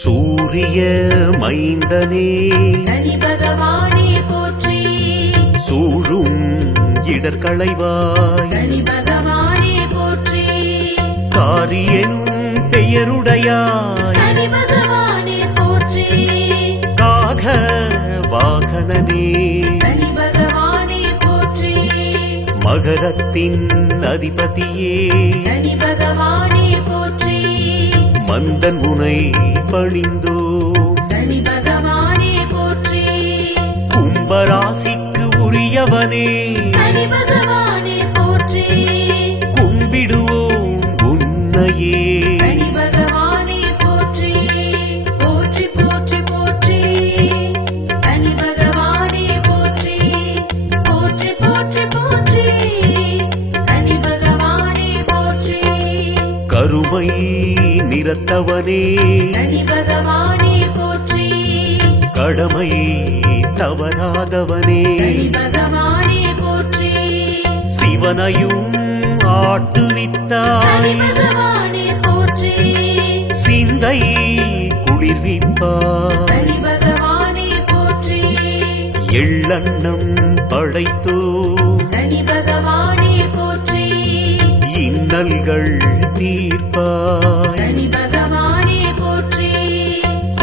சூரிய மைந்தனே சனி பகவானே போற்றி. சூழும் இடர்களைவாய் சனி பகவானே போற்றி. காரியனும் பெயருடையாய் சனி பகவானே போற்றி. காக வாகனனே சனி பகவானே போற்றி. மகரத்தின் அதிபதியே சனி பகவானே போற்றி. மந்தன் உனை பணிந்தோ சனி பகவானே போற்றி. கும்பராசிக்கு உரியவனே சனி பகவானே போற்றி. கும்பிடுவோம் உன்னையே சனி பகவானே போற்றி. போற்றி போற்றி போற்றி. சனி பகவானே போற்றி. போற்றி போற்றி போற்றி. சனி பகவானே போற்றி. கருமை நிறத்தவனே சனி பகவானே போற்றி. கடமை தவறாதவனே சனி பகவானே போற்றி. சிவனையும் சனி ஆட்டுவித்தாய் பகவானே போற்றி. சிந்தை குளிர்விப்பாய் சனி பகவானே போற்றி. எள்ளண்ணம் படைத்தோ சனி பகவானே போற்றி. இன்னல்கள் தீர்ப்பாய் சனி பகவானே போற்றி.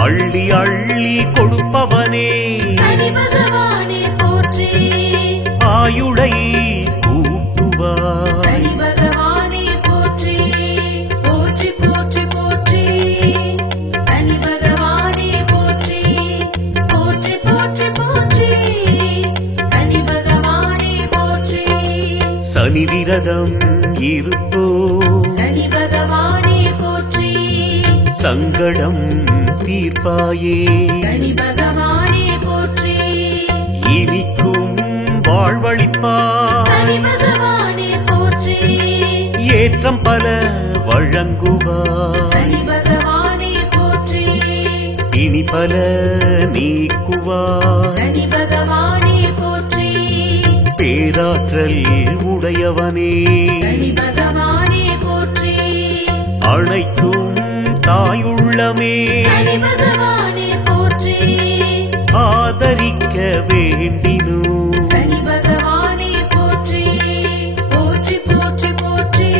அள்ளி அள்ளி கொடுப்பவனே சனி பகவானே போற்றி. ஆயுளை கூட்டுவாய் சனி பகவானே போற்றி. போற்றி போற்றி போற்றி. சனி பகவானே போற்றி. போற்றி போற்றி போற்றி. சனி பகவானே போற்றி. சனி விரதம் இருப்போ சனி பகவானே போற்றி. சங்கடம் தீர்ப்பாயே சனி பகவானே போற்றி. இனிக்கும் வாழ்வழிப்பாய் சனி பகவானே போற்றி. ஏற்றம் பல வழங்குவாய் சனி பகவானே போற்றி. இனி பல நீக்குவாய் சனி பகவானே போற்றி. பேராற்றல் உடையவனே சனி பகவானே போற்றி. அழைக்கும் தாயுள்ளமே சனி பகவானே போற்றி. ஆதரிக்க வேண்டினோ சனி பகவானே போற்றி. போற்றி போற்றி போற்றி.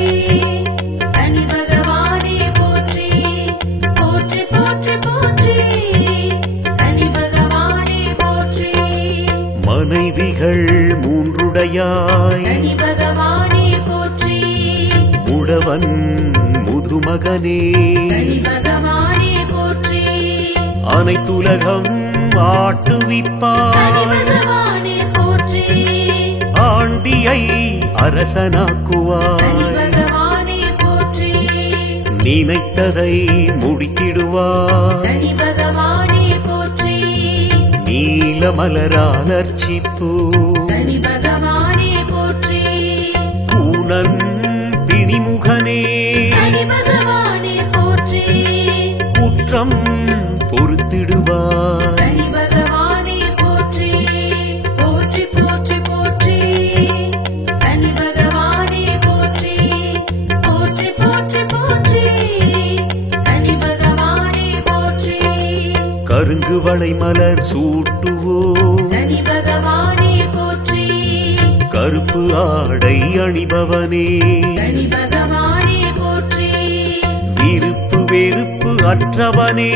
சனி பகவானே போற்றி. போற்றி போற்றி போற்றி. சனி பகவானே போற்றி. மனைவிகள் மூன்றுடையாய் சனி பகவானே போற்றி. முடவன் முதுமகனே சனி பகவானே போற்றி. அனைத்துலகம் சனி ஆட்டுவிப்பாய் பகவானே போற்றி. ஆண்டியை சனி அரசனாக்குவாய் பகவானே போற்றி. நினைத்ததை முடித்திடுவாய் சனி பகவானே போற்றி. நீலமலரால் அர்ச்சிப்போ சனி பகவானே போற்றி. கூனன் பிணிமுகனே சனி பகவானே போற்றி. குற்றம் பொறுத்திடுவாய் சனி பகவானே போற்றி. போற்றி போற்றி போற்றி. சனி பகவானே போற்றி. போற்றி போற்றி போற்றி. சனி பகவானே போற்றி. கருங்கு வளை மலர் சூட்டுவோ சனி பகவானே போற்றி. கருப்பு ஆடை அணிபவனே சனி பகவானே போற்றி. விருப்பு வெறுப்பு அற்றவனே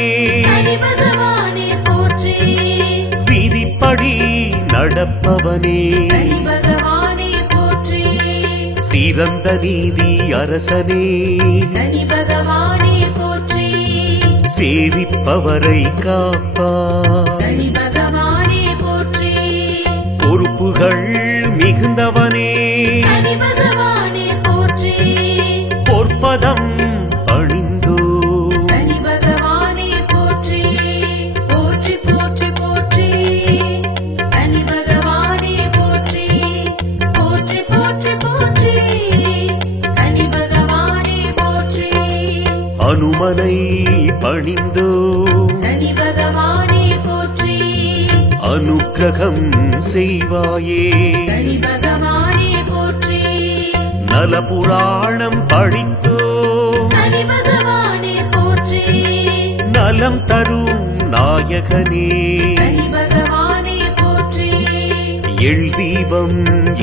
சனி பகவானே போற்றி. விதிப்படி நடப்பவனே சனி பகவானே போற்றி. சிறந்த நீதி அரசனே சனி பகவானே போற்றி. சேவிப்பவரை காப்பாய் சனி பகவானே போற்றி. பொறுப்புகள் மிகுந்தவனே சனி பகவானே போற்றி. பொற்பதம் அணிந்தோ சனி பகவானே போற்றி. போற்றி போற்றி போற்றி. சனி பகவானே போற்றி. போற்றி போற்றி போற்றி. சனி பகவானே போற்றி. அனுமனை பணிந்தோ சனி பகவானே போற்றி. அனுக்கிரகம் செய்வாயே சனி பகவானே போற்றி. நலபுராணம் படித்தோ சனி பகவானே போற்றி. நல நலம் தரும் நாயகனே சனி பகவானே போற்றி எள் தீபம்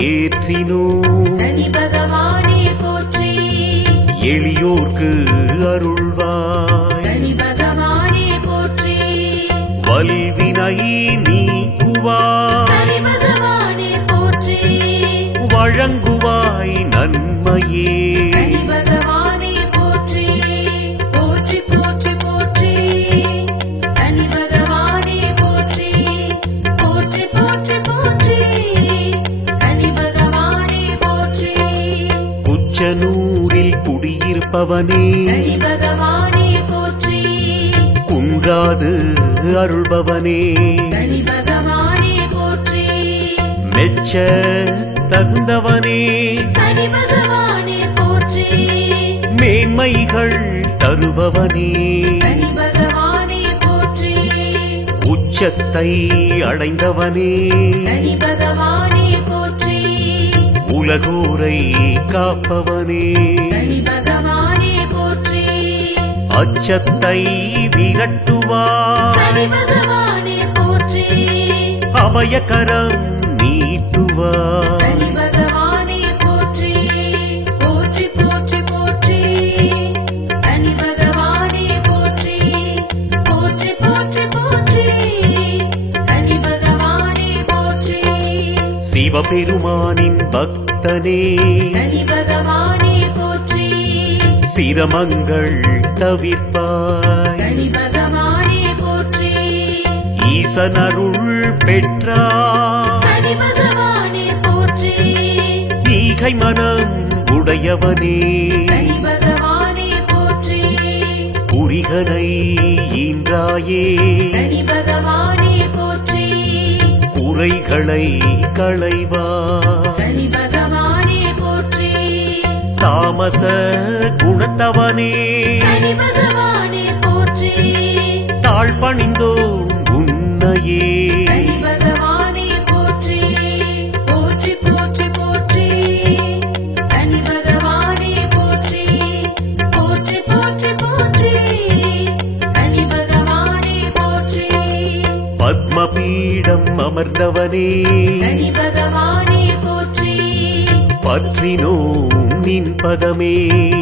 ஏற்றினோ சனி பகவானே போற்றி எளியோர்க்கு அருள்வாய் சனி பகவானே போற்றி வல்வினை நீக்குவாய் சனி பகவானே போற்றி வழங்குவாய் நன்மையே சனி பகவானே போற்றி போற்றி போற்றி போற்றி சனி பகவானே போற்றி போற்றி போற்றி போற்றி சனி பகவானே போற்றி குச்சனூரில் குடியிருப்பவனே சனி பகவானே போற்றி குன்றாது அருள்பவனே சனி பகவானே போற்றி மெச்ச தகுந்தவனே சனி பகவானே போற்றி மேன்மைகள் தருபவனே சனி பகவானே போற்றி உச்சத்தை அடைந்தவனே சனி பகவானே போற்றி உலகோரை காப்பவனே சனி பகவானே போற்றி அச்சத்தை விரட்டுவாய் சனி பகவானே போற்றி அபயகரம் நீட்டுவாய் சனி பகவானே போற்றி போற்றி போற்றி போற்றி சனி பகவானே போற்றி போற்றி போற்றி போற்றி சனி பகவானே போற்றி சிவபெருமானின் பக்தனே சனி பகவானே போற்றி சிரமங்கள் தவிர்ப்பாய் சனி பகவானே போற்றி ஈசனருள் பெற்றாய் சனி பகவானே போற்றி ஈகை மனம் உடையவனே சனி பகவானே போற்றி புரிகனை ஈன்றாயே சனி பகவானே போற்றி குறைகளை களைவாய் சனி பகவானே போற்றி தாமச குணத்தவனே சனி பகவானே போற்றி தாழ்பணிந்தோம் உன்னையே சனி பகவானே போற்றி போற்றி போற்றி போற்றி சனி பகவானே போற்றி போற்றி போற்றி போற்றி சனி பகவானே போற்றி பத்மபீடம் அமர்ந்தவனே சனி பகவானே போற்றி பற்றினோம் நின் பதமே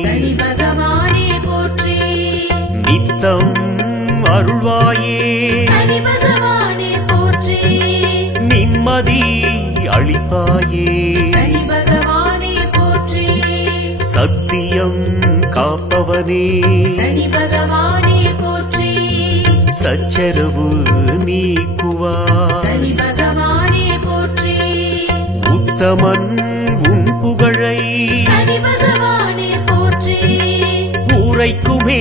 சனி பகவானே போற்றி நித்தம் அருள்வாயே சனி பகவானே போற்றி நிம்மதி அளிப்பாயே சனி பகவானே போற்றி சத்தியம் காப்பவனே சனி பகவானே போற்றி சச்சரவு நீக்குவாய் சனி பகவானே போற்றி உத்தமன் உன் புகழை சனி பகவானே போற்றி உரைக்குமே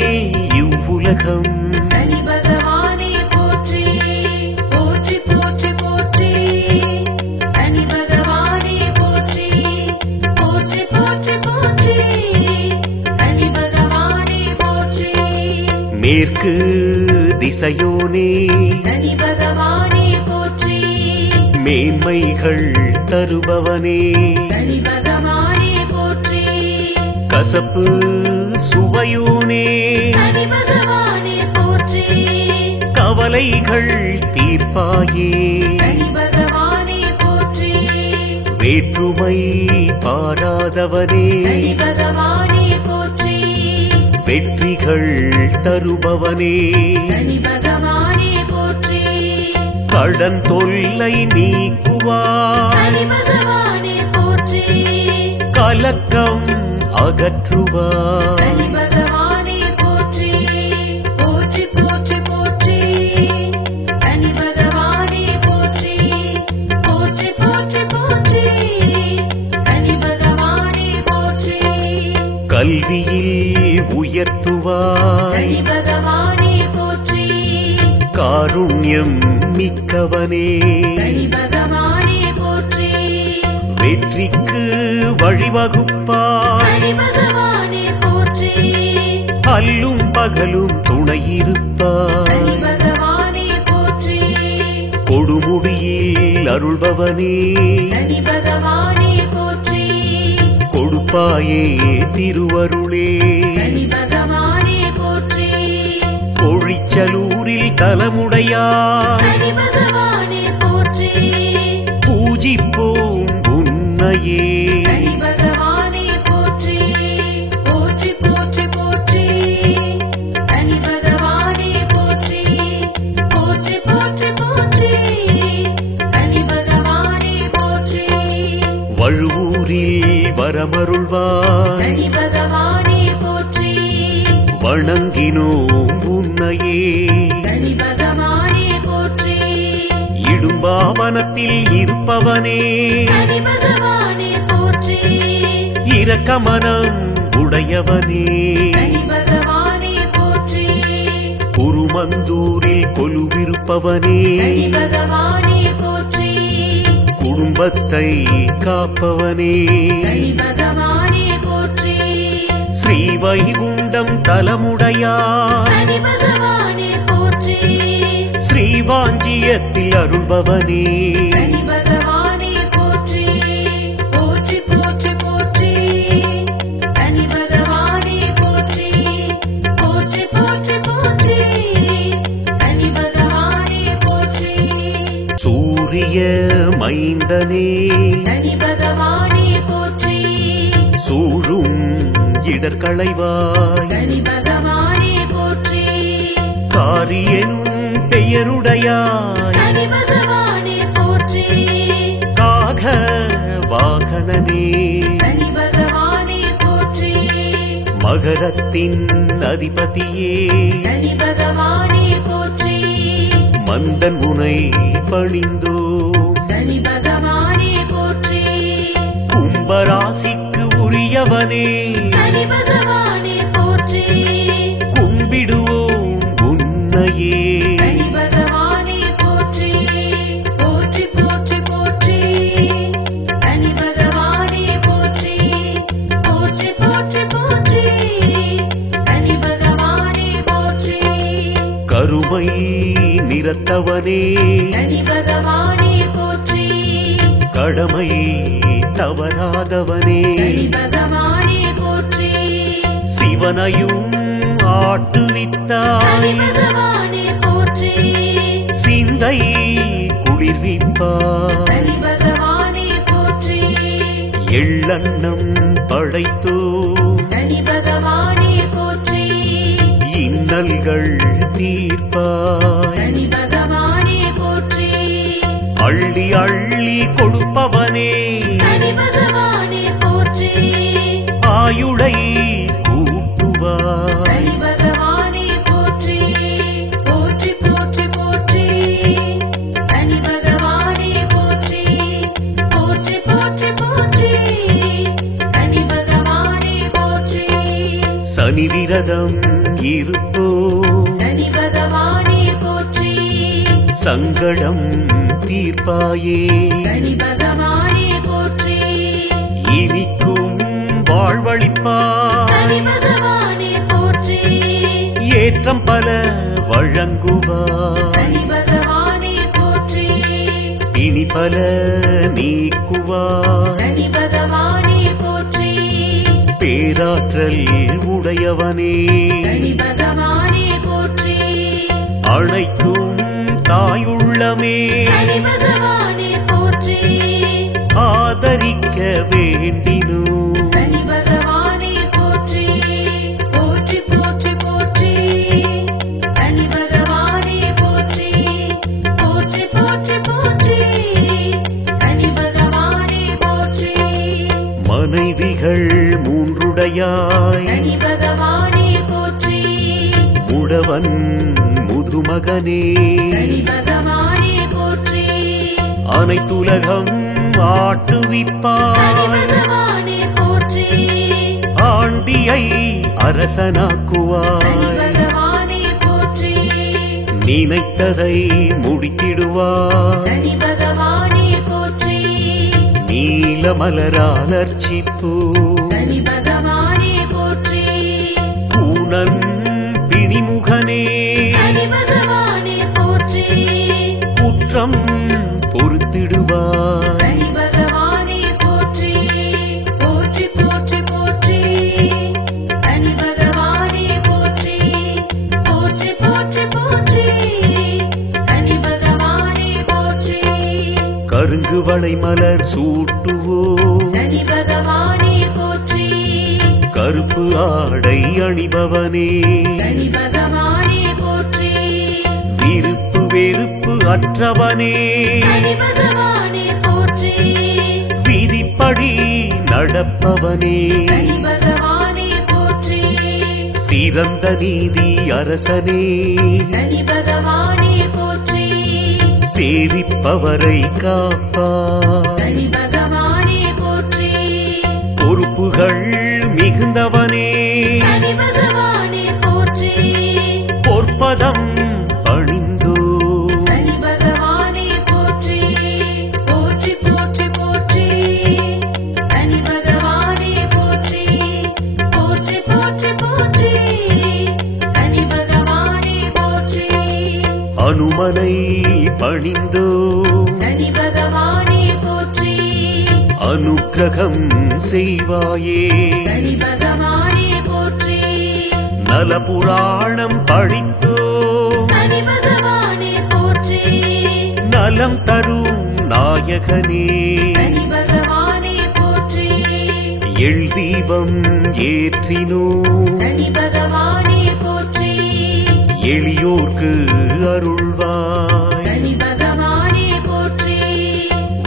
இவ்வுலகம் சனி பகவானே போற்றி போற்றி போற்றி போற்றி சனி பகவானே போற்றி போற்றி போற்றி போற்றி சனி பகவானே போற்றி மேற்கு திசையோனே சனி பகவானே போற்றி மேன்மைகள் தருபவனே சனி பகவானே போற்றி கசப்பு சுவையோனே சனி பகவானே போற்றி கவலைகள் தீர்ப்பாயே சனி பகவானே போற்றி வேற்றுமை பாராதவனே சனி பகவானே போற்றி வெற்றிகள் தருபவனே சனி பகவானே போற்றி கடன் தொல்லை நீக்குவாய் சனி பகவானே போற்றி கலக்கம் அகற்றுவாய் சனி பகவானே போற்றி போற்றி போற்றி போற்றி சனி பகவானே போற்றி போற்றி போற்றி போற்றி சனி பகவானே போற்றி கல்வியில் உயர்த்துவாய் சனி பகவானே போற்றி காருண்யம் மிக்கவனே சனி பகவானே போற்றி வெற்றிக்கு வழிவகுப்பாய் சனி பகவானே போற்றி அல்லும் பகலும் துணையிருப்பாய் சனி பகவானே போற்றி கொடுமுடியில் அருள்பவனே சனி பகவானே போற்றி கொடுப்பாயே திருவருளே சனி பகவானே போற்றி கொழிச்ச திருச்செலூரில் தலமுடையாய் சனி பகவானே போற்றி பூஜிப்போம் உன்னையே சனி பகவானே போற்றி போற்றி போற்றி போற்றி சனி பகவானே போற்றி போற்றி போற்றி போற்றி சனி பகவானே போற்றி வழுவூரில் வரமருள்வாய் சனி பகவானே போற்றி வணங்கினோம் உன்னையே சனி பகவானே போற்றி இடும்பாவனத்தில் இருப்பவனே சனி பகவானே போற்றி இரக்கமனம் உடையவனே சனி பகவானே போற்றி குருமந்தூரில் கொலுவிருப்பவனே சனி பகவானே போற்றி குடும்பத்தை காப்பவனே சனி பகவானே போற்றி ஸ்ரீவைகுண்டம் தலமுடையாய் சனி பகவானே போற்றி ஸ்ரீவாஞ்சியத்தில் அருள்பவனே சனி பகவானே போற்றி போற்றி போற்றி போற்றி சனி பகவானே போற்றி போற்றி போற்றி போற்றி சனி பகவானே போற்றி சூரிய மைந்தனே சனி பகவானே போற்றி சூழும் இடர்களைவாய் சனி பகவானே போற்றி காரியனும் பெயருடையாய் சனி பகவானே போற்றி காக வாகனனே சனி பகவானே போற்றி மகரத்தின் அதிபதியே சனி பகவானே போற்றி மந்தன் உனை பணிந்தோ சனி பகவானே போற்றி கும்பராசிக்கு உரியவனே சனி பகவானே போற்றி கும்பிடுவோம் உன்னையே சனி பகவானே போற்றி போற்றி போற்றி போற்றி சனி பகவானே போற்றி போற்றி போற்றி போற்றி சனி பகவானே போற்றி கருமை நிறத்தவனே சனி பகவானே போற்றி கடமை தவறாதவனே சனி பகவானே போற்றி சிவனையும் சனி ஆட்டுவித்தாய் பகவானே போற்றி சிந்தை குளிர்விப்பாய் சனி பகவானே போற்றி எள்ளன்னம் படைத்தோ சனி பகவானே போற்றி இன்னல்கள் தீர்ப்பாய் சனி பகவானே போற்றி அள்ளி அள்ளி கொடுப்பவனே சனி பகவானே போற்றி ஆயுளை கூட்டுவாய் சனி பகவானே போற்றி போற்றி போற்றி போற்றி சனி பகவானே போற்றி போற்றி போற்றி போற்றி சனி பகவானே போற்றி சனி விரதம் இருப்போ சனி பகவானே போற்றி சங்கடம் தீர்ப்பாயே சனி பகவானே போற்றி இனிக்கும் வாழ்வழிப்பாய் சனி பகவானே போற்றி ஏற்றம் பல வழங்குவாய் சனி பகவானே போற்றி இனி பல நீக்குவாய் சனி பகவானே போற்றி பேராற்றல் உடையவனே சனி பகவானே போற்றி அழைக்கும் தாயுள்ளமே சனி பகவானே போற்றி ஆதரிக்க வேண்டினோ சனி பகவானே போற்றி போற்றி போற்றி போற்றி சனி பகவானே போற்றி போற்றி போற்றி போற்றி சனி பகவானே போற்றி மனைவிகள் மூன்றுடையாய் சனி பகவானே போற்றி முடவன் முதுமகனே சனி பகவானே போற்றி அனைத்துலகம் சனி ஆட்டுவிப்பாய் பகவானே போற்றி ஆண்டியை சனி அரசனாக்குவாய் பகவானே போற்றி நினைத்ததை முடித்திடுவாய் சனி பகவானே போற்றி நீலமலரால் அர்ச்சிப்போ சனி பகவானே போற்றி கூனன் பிணிமுகனே சனி பகவானே போற்றி குற்றம் பொறுத்திடுவாய் சனி பகவானே போற்றி போற்றி போற்றி போற்றி சனி பகவானே போற்றி போற்றி போற்றி போற்றி கருங்குவளை மலர் சூட்டுவோம் சனி பகவானே போற்றி கருப்பு ஆடை அணிபவனே சனி பகவானே போற்றி விருப்பு வெறுப்பு அற்றவனே சனி பகவானே போற்றி விதிப்படி நடப்பவனே சனி பகவானே போற்றி சிறந்த நீதி அரசனே சனி பகவானே போற்றி சேவிப்பவரை காப்பார் சனி பகவானே போற்றி பொறுப்புகள் மிகுந்தவனே சனி பகவானே போற்றி பொற்பதம் அணிந்தோ சனி பகவானே போற்றி போற்றி போற்றி போற்றி சனி பகவானே போற்றி போற்றி போற்றி போற்றி சனி பகவானே போற்றி அனுமனை பணிந்தோ சனி பகவானே போற்றி அனுக்கிரகம் செய்வாயே சனி பகவானே போற்றி நலபுராணம் படித்தோ சனி பகவானே போற்றி நலம் தரும் நாயகனே சனி பகவானே போற்றி எள் தீபம் ஏற்றினோ சனி பகவானே போற்றி எளியோர்க்கு அருள்வாய் சனி பகவானே போற்றி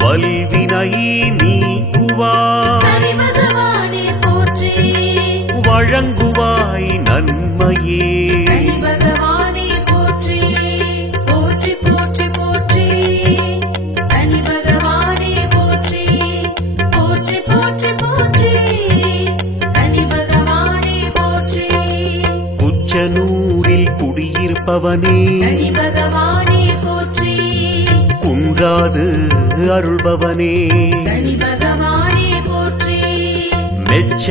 வல்வினை நீக்குவாய் சனி பகவானே போற்றி வழங்குவாய் நன்மையே சனி பகவானே போற்றி போற்றி போற்றி போற்றி சனி பகவானே போற்றி போற்றி போற்றி போற்றி சனி பகவானே போற்றி குச்சனூரில் குடியிருப்பவனே சனி பகவானே போற்றி குன்றாது அருள்பவனே சனி பகவானே போற்றி மெச்ச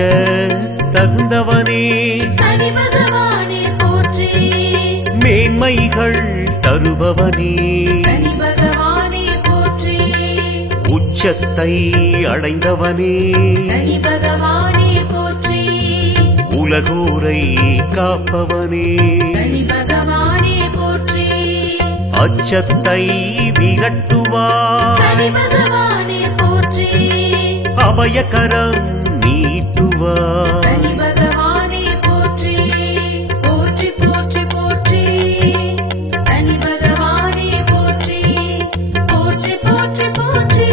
தகுந்தவனே சனி பகவானே போற்றி மேன்மைகள் தருபவனே சனி பகவானே போற்றி உச்சத்தை அடைந்தவனே சனி பகவானே போற்றி உலகோரை காப்பவனே சனி பகவானே போற்றி அச்சத்தை விரட்டுவார் சனி பகவானே போற்றி அபயகரம் நீட்டுவார் சனி பகவானே போற்றி போற்றி போற்றி போற்றி சனி பகவானே போற்றி போற்றி போற்றி போற்றி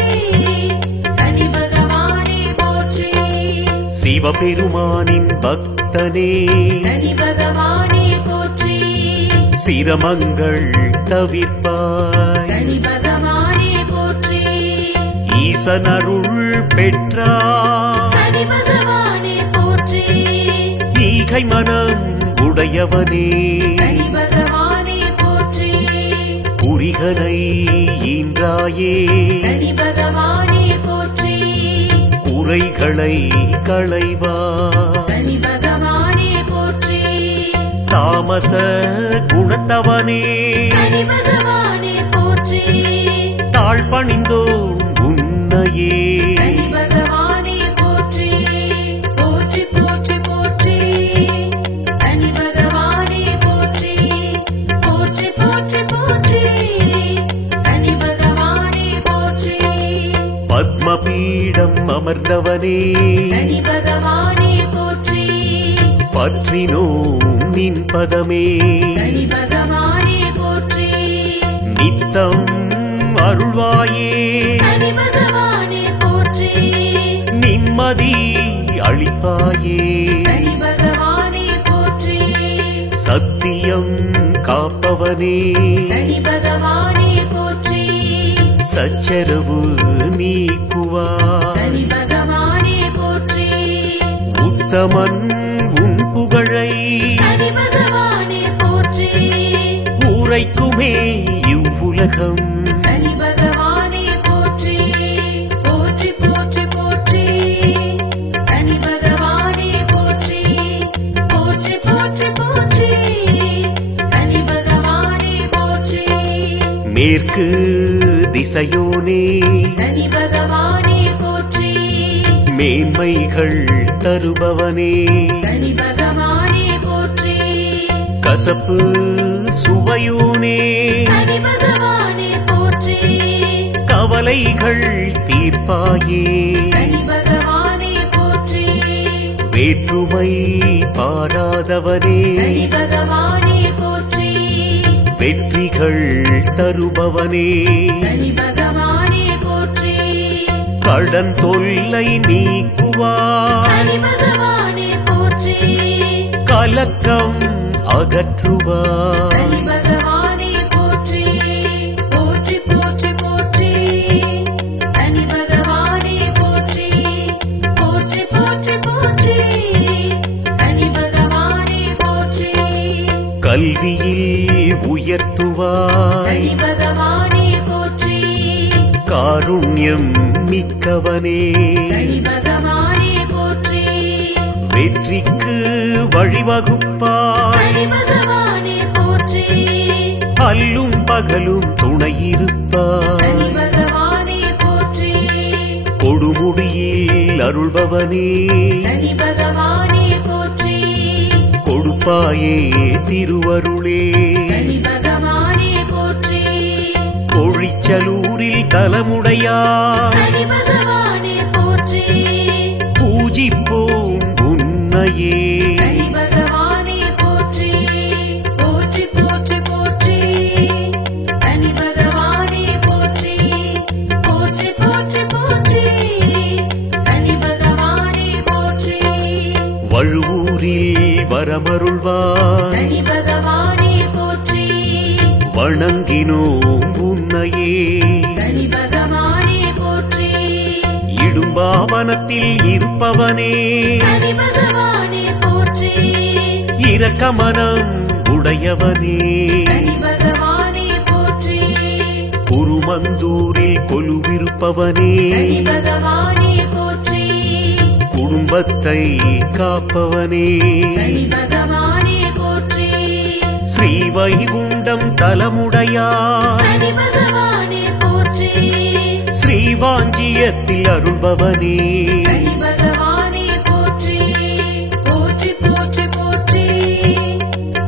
சனி பகவானே போற்றி சிவபெருமானின் பக்தனே சனி பகவானே போற்றி சிரமங்கள் தவிர்ப்பாய் சனி பகவானே போற்றி ஈசனருள் பெற்றார் சனி பகவானே போற்றி ஈகை மனம் உடையவனே சனி பகவானே போற்றி குறிகனை ஈன்றாயே சனி பகவானே போற்றி குறைகளை களைவார் சனி பகவானே போற்றி தாமச குணத்தவனே சனி பகவானே போற்றி தாழ்பணிந்தோ உன்னையே சனி பகவானே போற்றி போற்றி போற்றி போற்றி சனி பகவானே போற்றி போற்றி போற்றி போற்றி சனி பகவானே போற்றி பத்மபீடம் அமர்ந்தவனே சனி பகவானே போற்றி பற்றினோம் நின் பதமே சனி பகவானே போற்றி நித்தம் அருள்வாயே சனி பகவானே போற்றி நிம்மதி அளிப்பாயே சனி பகவானே போற்றி சத்தியம் காப்பவனே சனி பகவானே போற்றி சச்சரவு நீக்குவார் சனி பகவானே போற்றி உத்தமன் உன் புகழை சனி பகவானே போற்றி உரைக்குமே இவ்வுலகம் சனி பகவானே போற்றி போற்றி போற்றி போற்றி சனி பகவானே போற்றி போற்றி போற்றி போற்றி சனி பகவானே போற்றி மேற்கு திசையோனே சனி பகவானே போற்றி மேன்மைகள் தருபவனே சனி பகவானே போற்றி கசப்பு சுவையோனே சனி பகவானே போற்றி கவலைகள் தீர்ப்பாயே சனி பகவானே போற்றி வேற்றுமை பாராதவனே சனி பகவானே போற்றி வெற்றிகள் தருபவனே சனி பகவானே போற்றி கடன் தொல்லை நீக்குவாய் சனி பகவானே போற்றி கலக்கம் அகற்றுவாய் சனி பகவானே போற்றி போற்றி போற்றி போற்றி சனி பகவானே போற்றி போற்றி போற்றி போற்றி சனி பகவானே போற்றி கல்வியில் உயர்த்துவாய் சனி பகவானே போற்றி காருண்யம் மிக்கவனே சனி பகவானே போற்றி வெற்றிக்கு வழிவகுப்பாய் சனி பகவானே போற்றி அல்லும் பகலும் துணையிருப்பாய் சனி பகவானே போற்றி கொடுமுடியில் அருள்பவனே சனி பகவானே போற்றி கொடுப்பாயே திருவருளே சனி பகவானே போற்றி கொழிச்சலூரில் தலமுடையாய் சனி பகவானே போற்றி பூஜிப்போம் உன்னையே சனி பகவானே போற்றி போற்றி போற்றி போற்றி சனி பகவானே போற்றி போற்றி போற்றி போற்றி சனி பகவானே போற்றி வழுவூரில் வரமருள்வாய் சனி பகவானே போற்றி வணங்கினோம் உன்னையே சனி பகவானே போற்றி இடும்பாவனத்தில் இருப்பவனே சனி பகவானே போற்றி இரக்கமனம் உடையவனே சனி பகவானே போற்றி குருமந்தூரில் கொலுவிருப்பவனே சனி பகவானே போற்றி குடும்பத்தை காப்பவனே சனி பகவானே போற்றி ஸ்ரீவைகுண்டம் தலமுடையாய் சனி பகவானே போற்றி ஸ்ரீவாஞ்சியத்தில் அருள்பவனே சனி பகவானே போற்றி போற்றி போற்றி போற்றி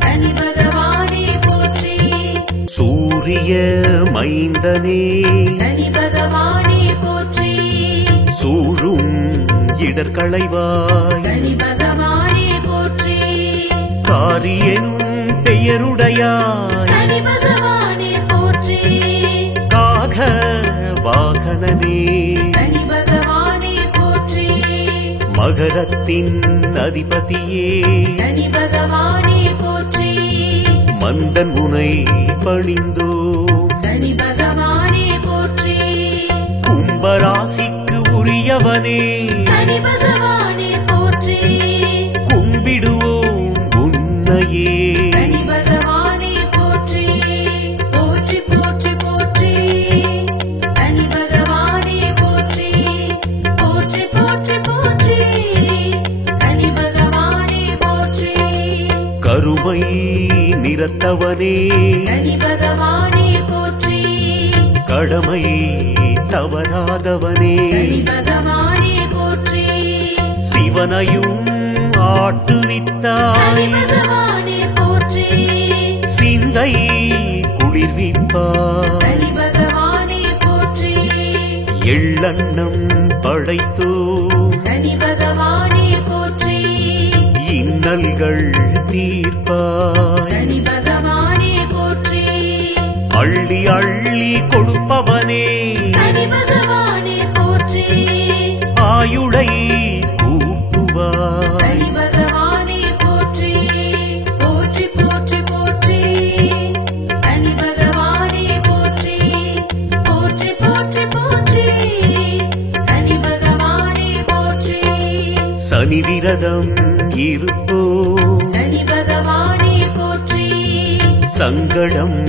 சனி பகவானே போற்றி சூரிய மைந்தனே சனி பகவானே போற்றி சூழும் இடர்களைவாய் சனி பகவானே போற்றி காரியனும் பெயருடையாய் சனி பகவானே போற்றி காக வாகனனே சனி பகவானே போற்றி மகரத்தின் அதிபதியே சனி பகவானே போற்றி மந்தன் உனை பணிந்தோ சனி பகவானே போற்றி கும்பராசிக்கு உரியவனே சனி பகவானே போற்றி கும்பிடுவோம் உன்னையே சனி பகவானே போற்றி போற்றி போற்றி போற்றி சனி பகவானே போற்றி போற்றி போற்றி போற்றி சனி பகவானே போற்றி கருமை நிறத்தவனே சனி பகவானே போற்றி கடமை தவறாதவனே சனி பகவானே போற்றி சிவனையும் சனி ஆட்டுவித்தாய் பகவானே போற்றி சிந்தை குளிர்விப்பாய் சனி பகவானே போற்றி எள்ளண்ணம் படைத்தோ சனி பகவானே போற்றி இன்னல்கள் தீர்ப்பாய் சனி பகவானே போற்றி அள்ளி அள்ளி கொடுப்பவனே சனி பகவானே போற்றி ஆயுளை கூட்டுவாய் சனி பகவானே போற்றி போற்றி போற்றி போற்றி சனி பகவானே போற்றி போற்றி போற்றி போற்றி சனி பகவானே போற்றி சனி விரதம் இருப்போ சனி பகவானே போற்றி சங்கடம்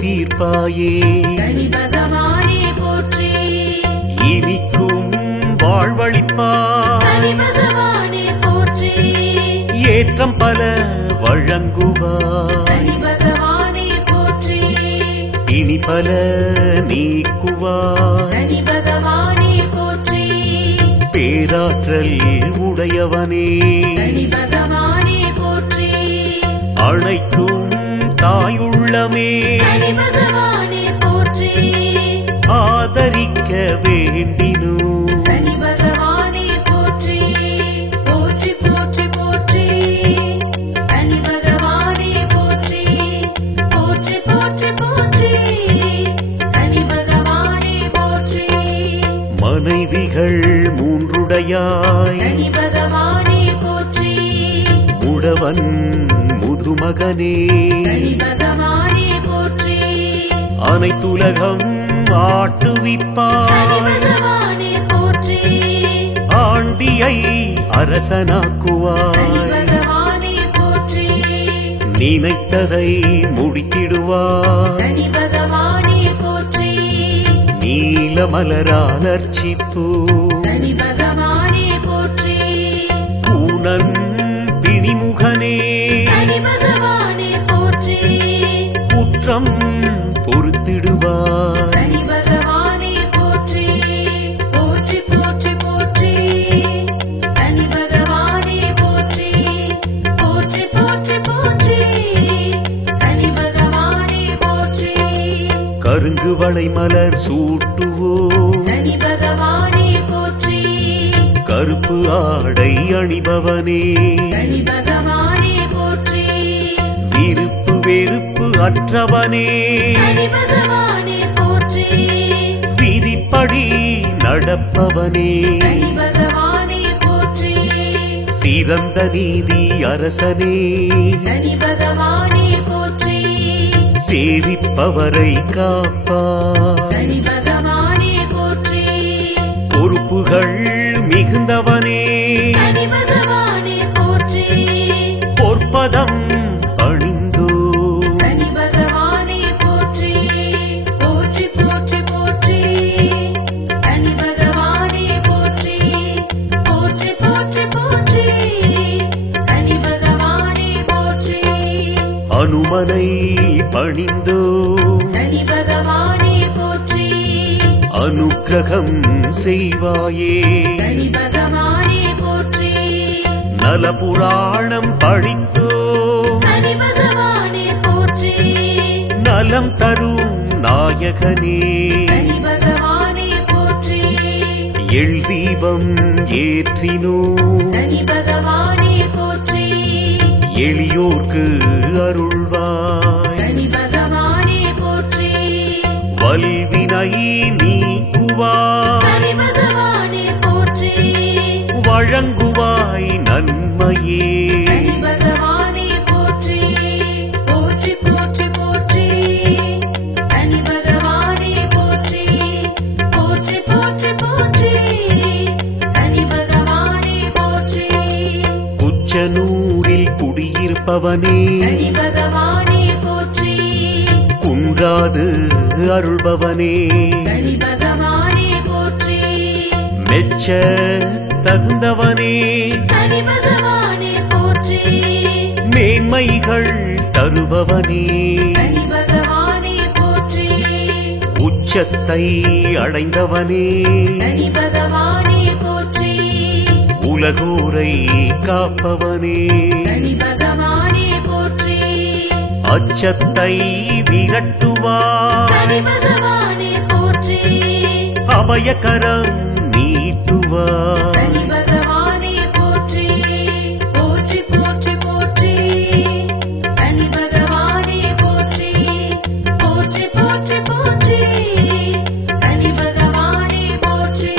தீர்ப்பாயே சனி பகவானே போற்றி இனிக்கும் வாழ்வழிப்பாய் சனி பகவானே போற்றி ஏற்றம் பல வழங்குவாய் சனி பகவானே போற்றி இனி பல நீக்குவாய் சனி பகவானே போற்றி பேராற்றல் உடையவனே சனி பகவானே போற்றி அணைக்கும் தாயுள்ளமே சனி பகவானே போற்றி ஆதரிக்க பழிக்க வேண்டினோ சனி பகவானே போற்றி போற்றி போற்றி போற்றி சனி பகவானே போற்றி போற்றி போற்றி போற்றி சனி பகவானே போற்றி மனைவிகள் மூன்றுடையாய் சனி பகவானே போற்றி முடவன் முதுமகனே சனி பகவானே போற்றி அனைத்துலகம் சனி ஆட்டுவிப்பாய் பகவானே போற்றி ஆண்டியை சனி அரசனாக்குவாய் பகவானே போற்றி நினைத்ததை முடித்திடுவாய் சனி பகவானே போற்றி நீலமலரால் அர்ச்சிப்போ சனி பகவானே போற்றி கூனன் பிணிமுகனே சனி பகவானே போற்றி குற்றம் பொறுத்திடுவாய் சனி பகவானே போற்றி போற்றி போற்றி போற்றி சனி பகவானே போற்றி போற்றி போற்றி போற்றி சனி பகவானே போற்றி கருங்கு வளை மலர் சூட்டுவோ சனி பகவானே போற்றி கருப்பு ஆடை அணிபவனே சனி பகவானே போற்றி விருப்பு வெறுப்பு அற்றவனே சனி பகவானே போற்றி விதிப்படி நடப்பவனே சனி பகவானே போற்றி சிறந்த நீதி அரசனே சனி பகவானே போற்றி சேவிப்பவரை காப்பாய் சனி பகவானே போற்றி பொறுப்புகள் மிகுந்தவனே சனி பகவானே போற்றி பொற்பதம் பணிந்தோ சனி பகவானே போற்றி போற்றி போற்றி போற்றி சனி பகவானே போற்றி போற்றி போற்றி போற்றி சனி பகவானே போற்றி அனுமனை பணிந்தோ சனி பகவானே போற்றி அனுக்கிரகம் செய்வாயே சனி பகவானே போற்றி நலபுராணம் படித்தோ சனி பகவானே போற்றி நலம் தரும் நாயகனே சனி பகவானே போற்றி எள் தீபம் ஏற்றினோ சனி பகவானே போற்றி எளியோர்க்கு அருள்வாய் சனி பகவானே போற்றி வல்வினை நீக்குவாய் சனி பகவானே போற்றி வழங்குவாய் நன்மையே சனி பகவானே போற்றி போற்றி போற்றி போற்றி சனி பகவானே போற்றி போற்றி போற்றி போற்றி சனி பகவானே போற்றி குச்சனூரில் குடியிருப்பவனே சனி பகவானே போற்றி குன்றாது அருள்பவனே சனி பகவானே போற்றி மெச்ச தகுந்தவனே சனி பகவானே போற்றி மேன்மைகள் தருபவனே சனி பகவானே போற்றி உச்சத்தை அடைந்தவனே சனி பகவானே போற்றி உலகோரை காப்பவனே சனி பகவானே போற்றி அச்சத்தை விரட்டுவாய் சனி பகவானே போற்றி அபயகரம் நீட்டுவாய் சனி பகவானே போற்றி போற்றி போற்றி போற்றி சனி பகவானே போற்றி போற்றி போற்றி போற்றி சனி பகவானே போற்றி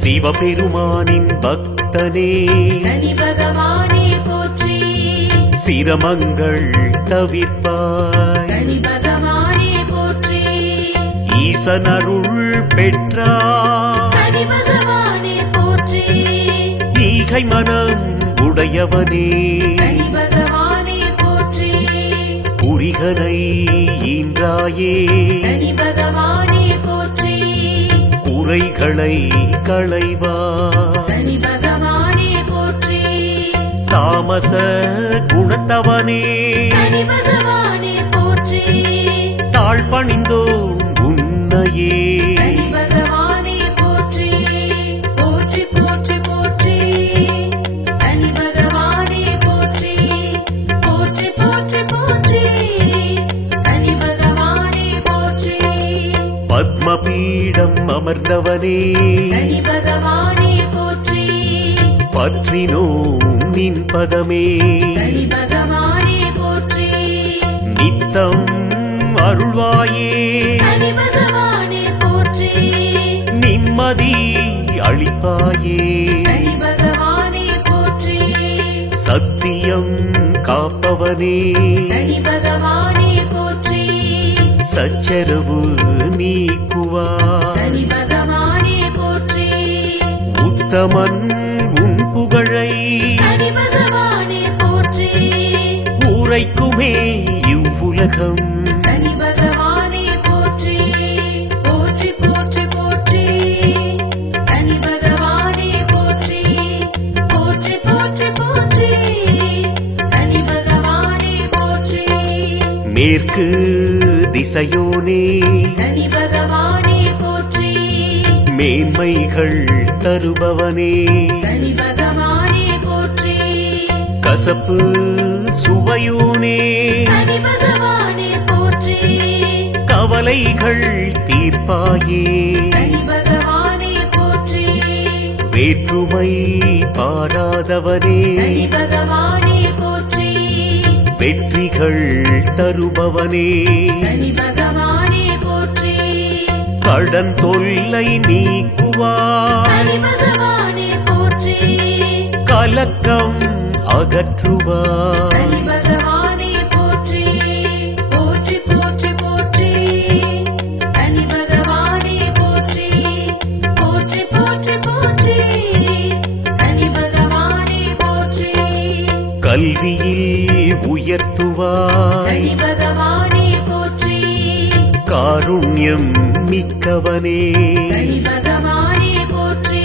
சிவபெருமானின் பக்தனே சனி பகவானே போற்றி சிரமங்கள் தவிர்ப்பாய் சனி பகவானே போற்றி ஈசனருள் பெற்றாய் சனி பகவானே போற்றி ஈகை மனம் உடையவனே சனி பகவானே போற்றி குறிகனை ஈன்றாயே சனி பகவானே போற்றி குறைகளை களைவாய் சனி பகவானே போற்றி தாமச குணத்தவனே சனி பகவானே போற்றி தாழ்பணிந்தோம் உன்னையே சனி பகவானே போற்றி போற்றி போற்றி போற்றி சனி பகவானே போற்றி போற்றி போற்றி போற்றி சனி பகவானே போற்றி பத்மபீடம் அமர்ந்தவனே சனி பகவானே போற்றி பற்றினோம் நின் பதமே சனி பகவானே போற்றி நித்தம் அருள்வாயே சனி பகவானே போற்றி நிம்மதி அளிப்பாயே சனி பகவானே போற்றி சத்தியம் காப்பவனே சனி பகவானே போற்றி சச்சரவு நீக்குவார் சனி பகவானே போற்றி உத்தமன் உன் புகழை சனி பகவானே போற்றி உரைக்குமே இவ்வுலகம் சனி பகவானே போற்றி போற்றி போற்றி போற்றி சனி பகவானே போற்றி போற்றி போற்றி போற்றி சனி பகவானே போற்றி மேற்கு திசையோனே சனி பகவானே போற்றி மேன்மைகள் தருபவனே சனி பகவானே போற்றி கசப்பு சுவையோனே சனி பகவானே போற்றி கவலைகள் தீர்ப்பாயே சனி பகவானே போற்றி வேற்றுமை பாராதவனே சனி பகவானே போற்றி வெற்றிகள் தருபவனே சனி பகவானே போற்றி கடன் தொல்லை நீக்குவார் சனி பகவானே போற்றி கலக்கம் அகற்றுவார் சனி பகவானே போற்றி போற்றி போற்றி போற்றி சனி பகவானே போற்றி போற்றி போற்றி போற்றி சனி பகவானே போற்றி கல்வியில் உயர்த்துவார் சனி பகவானே போற்றி காருண்யம் மிக்கவனே சனி பகவானே போற்றி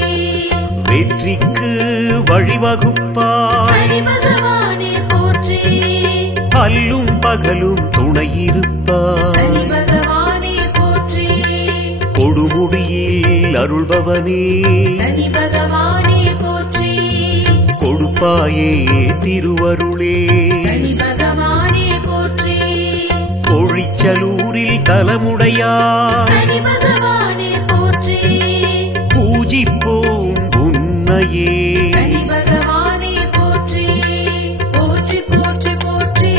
வெற்றிக்கு வழிவகுப்பார் சனி பகவானே போற்றி அல்லும் பகலும் துணையிருப்பார் சனி பகவானே போற்றி கொடுமுடியில் அருள்பவனே சனி பகவானே போற்றி கொடுப்பாயே திருவருளே சனி பகவானே போற்றி கொழிச்சலூரில் தலமுடையார் சனி பகவானே போற்றி பூஜிப்போம் உன்னையே சனி பகவானே போற்றி போற்றி போற்றி போற்றி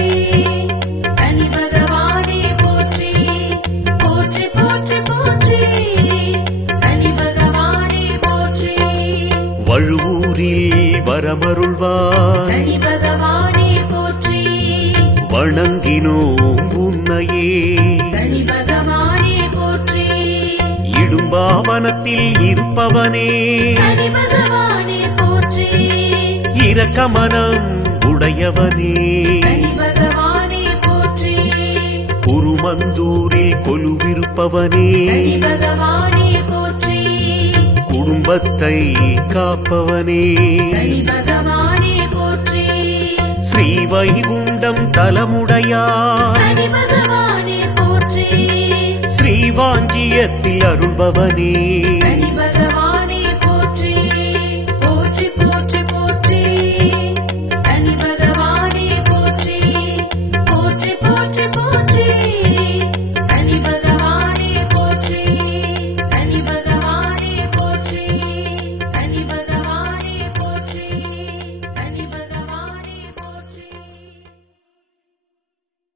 சனி பகவானே போற்றி போற்றி போற்றி போற்றி சனி பகவானே போற்றி வழுவூரில் வரமருள்வார் சனி பகவானே போற்றி வணங்கினோம் உன்னையே சனி பகவானே போற்றி இடும்பாவனத்தில் இருப்பவனே சனி பகவானே போற்றி இரக்கமனம் உடையவனே சனி பகவானே போற்றி குருமந்தூரில் கொலுவிருப்பவனே சனி பகவானே போற்றி குடும்பத்தை காப்பவனே சனி பகவானே போற்றி ஸ்ரீவைகுண்டம் தலமுடையார் சனி பகவானே போற்றி ஸ்ரீவாஞ்சியத்தில் அருள்பவனே சனி